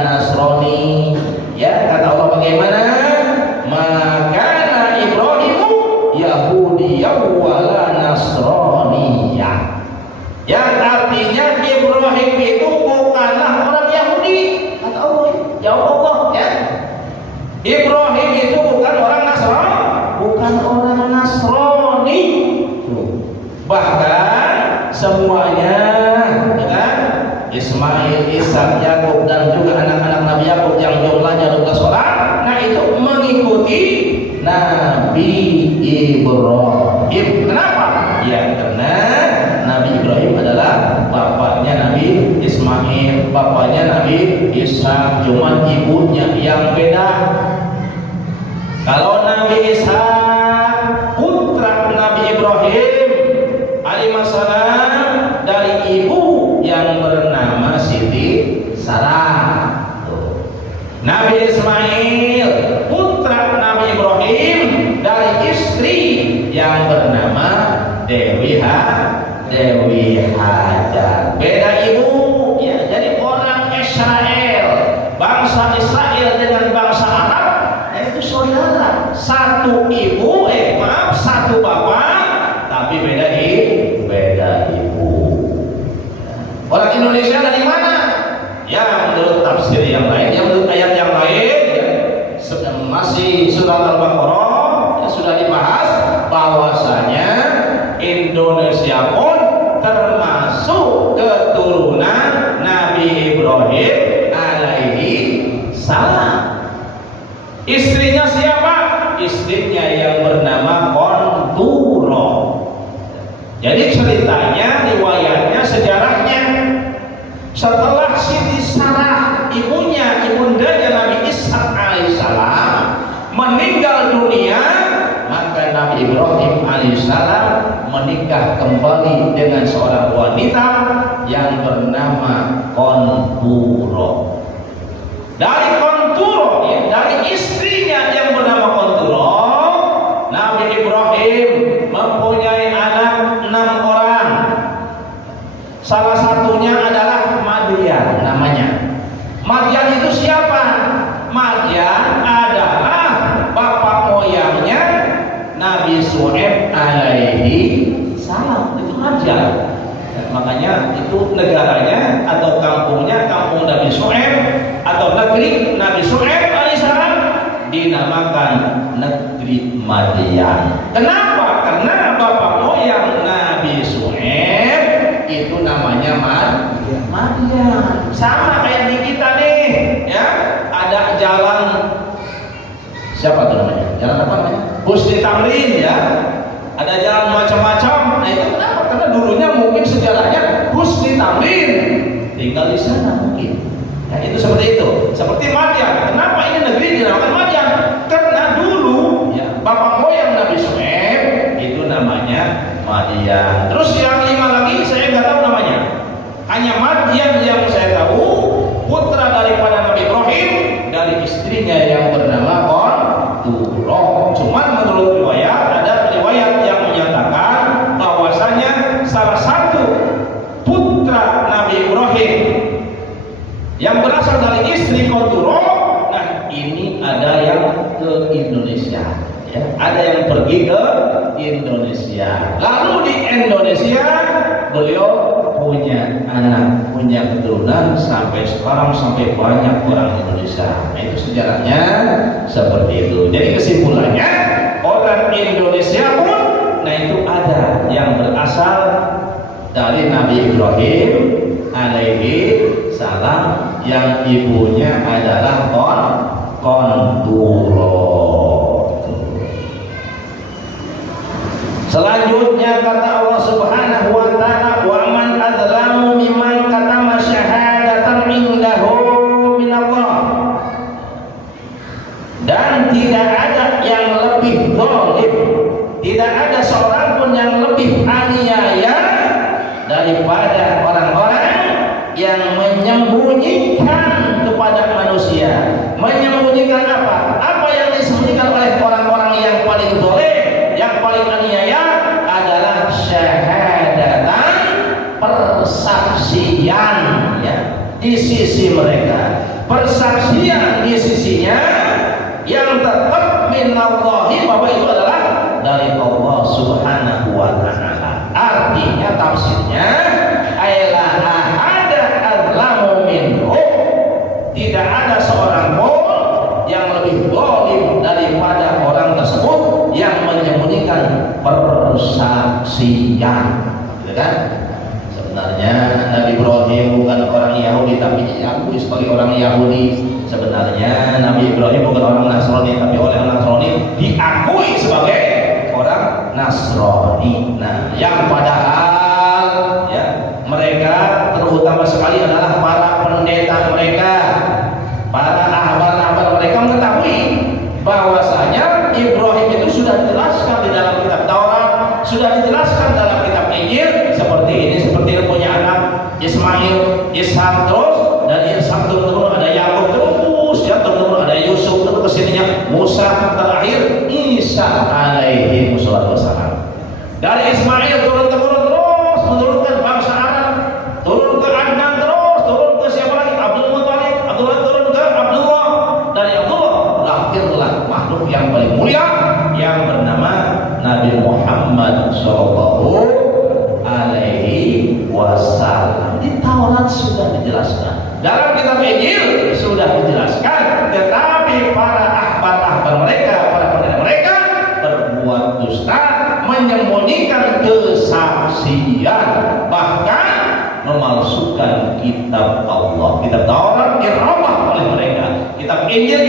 Nasrani. Ya, kata Allah bagaimana? Maka Ibrahimu Yahudiyya wala Nasraniyya. Yang artinya Ibrahim itu bukanlah orang Yahudi, kata Allah. Jawab Allah, ya. Ibrahim itu bukan orang Nasrani, bukan orang Nasrani. Bahkan semuanya, ya kan? Ismail, Ishak, Yakub dan juga anak-anak Nabi Yakub yang jumlahnya 12 orang, nah itu mengikuti Nabi Ibrahim. Kenapa? Ya karena Nabi Ibrahim adalah bapaknya Nabi Ismail, bapaknya Nabi Ishak, cuma ibunya yang beda. Kalau Nabi Ishak putra Nabi Ibrahim alaihissalam dari ibu yang bernama Siti Sarah. Nabi Ismail putra Nabi Ibrahim dari istri yang bernama Dewi Hajar. Beda ibu, ya. Jadi orang Israel, bangsa Israel dengan bangsa Arab, itu saudara. Satu ibu, satu bapak, tapi beda ibu. Orang Indonesia dari mana? Ya, menurut tafsir yang lain, yang menurut ayat yang lain, ya, masih surat Al-Baqarah ya, sudah dibahas bahwasanya Indonesia pun termasuk keturunan Nabi Ibrahim alaihi salam. Istrinya siapa? Istrinya yang bernama Konturo. Jadi ceritanya, riwayatnya, sejarahnya, setelah Siti Sarah, ibundanya Nabi Ishak alaihissalam meninggal dunia, maka Nabi Ibrahim alaihissalam menikah kembali dengan seorang wanita yang bernama Konturo. Dari Konturo, ya, dari istrinya yang bernama Konturo, Nabi Ibrahim mempunyai anak 6 orang. Salah satunya adalah Madian namanya. Madian itu siapa? Madian adalah bapak moyangnya Nabi Shu'aib alaihi salam. Itu Madian. Makanya itu negaranya atau kampungnya kampung Nabi Shu'aib atau negeri Nabi Shu'aib alaihissalam dinamakan negeri Madian. Kenapa? Karena bapak moyang Nabi Shu'aib itu namanya Madian. Sama kayak di kita nih, ya. Ada jalan siapa tuh namanya? Jalan apa namanya? Husni Tamrin, ya. Ada jalan macam-macam. Nah itu kenapa? Karena dulunya mungkin sejarahnya Husni Tamrin, tinggal di sana mungkin. Nah itu seperti itu. Seperti Madian. Kenapa ini negeri dinamakan Madian? Karena dulu, ya, bapak moyang Nabi Shu'aib itu namanya Madian. Terus yang 5 lagi saya nggak tahu namanya. Hanya Madian yang saya tahu, putra daripada Nabi Ibrahim dari istrinya yang bernama Konturo. Cuman menurut riwayat, ada riwayat yang menyatakan bahwasanya salah satu putra Nabi Ibrahim yang berasal dari istri Konturo, nah ini ada yang ke Indonesia, ya. Ada yang pergi ke Indonesia. Lalu di Indonesia beliau punya anak, punya keturunan sampai sekarang, sampai banyak orang Indonesia. Nah itu sejarahnya seperti itu. Jadi kesimpulannya, orang Indonesia pun, nah itu ada yang berasal dari Nabi Ibrahim alaihi salam, yang ibunya adalah Konturo. Selanjutnya kata Allah Subhanahu wa taala, wa man adzlamu mimman katama syahadatan indahu minallah. Dan tidak ada yang lebih zalim, tidak ada seorang pun yang lebih aniaya daripada orang-orang yang menyembunyikan kepada manusia. Menyembunyikan apa? Apa yang disembunyikan oleh orang-orang yang paling zalim, yang paling aniaya adalah syahadatan, persaksian, ya. di sisi mereka, persaksian di sisinya yang tetap minallahi, bahwa itu adalah dari Allah Subhanahu wa Ta'ala. Artinya tafsirnya aila ahada adzlamu minhu, tidak ada seorang pun yang lebih zalim daripada orang tersebut yang menyembunyikan persaksian, gitu kan? Sebenarnya Nabi Ibrahim bukan orang Yahudi tapi diakui sebagai orang Yahudi. Sebenarnya Nabi Ibrahim bukan orang Nasrani tapi oleh orang Nasrani diakui sebagai orang Nasrani. Nah, yang padahal ya mereka terutama sekali adalah para pendeta mereka, para ahbar-ahbar mereka mengetahui bahwasanya Ibrahim itu sudah dijelaskan di dalam kitab Taurat, sudah dijelaskan dalam kitab Injil seperti ini, seperti ini punya anak Ismail, Ishak, terus dari Ishak turun ada Yakub, terus ya turun ada Yusuf, terus kesininya Musa, terakhir Isa alaihi wassalam. Dari Ismail turun temurun terus menurunkan bangsa Arab, turun ke Adnan, terus turun ke siapa lagi? Abdul Muttalib, Abdullah turun ke Abdullah, dari Abdullah lahirlah makhluk yang paling mulia yang bernama Nabi Muhammad sallallahu alaihi wasallam. Di Taurat sudah dijelaskan, dalam kitab Injil sudah dijelaskan, tetapi para ahbar-ahbar mereka, para pendeta mereka berbuat dusta, menyembunyikan kesaksian, bahkan memalsukan kitab Allah. Kitab Taurat diramah oleh mereka, kitab Injil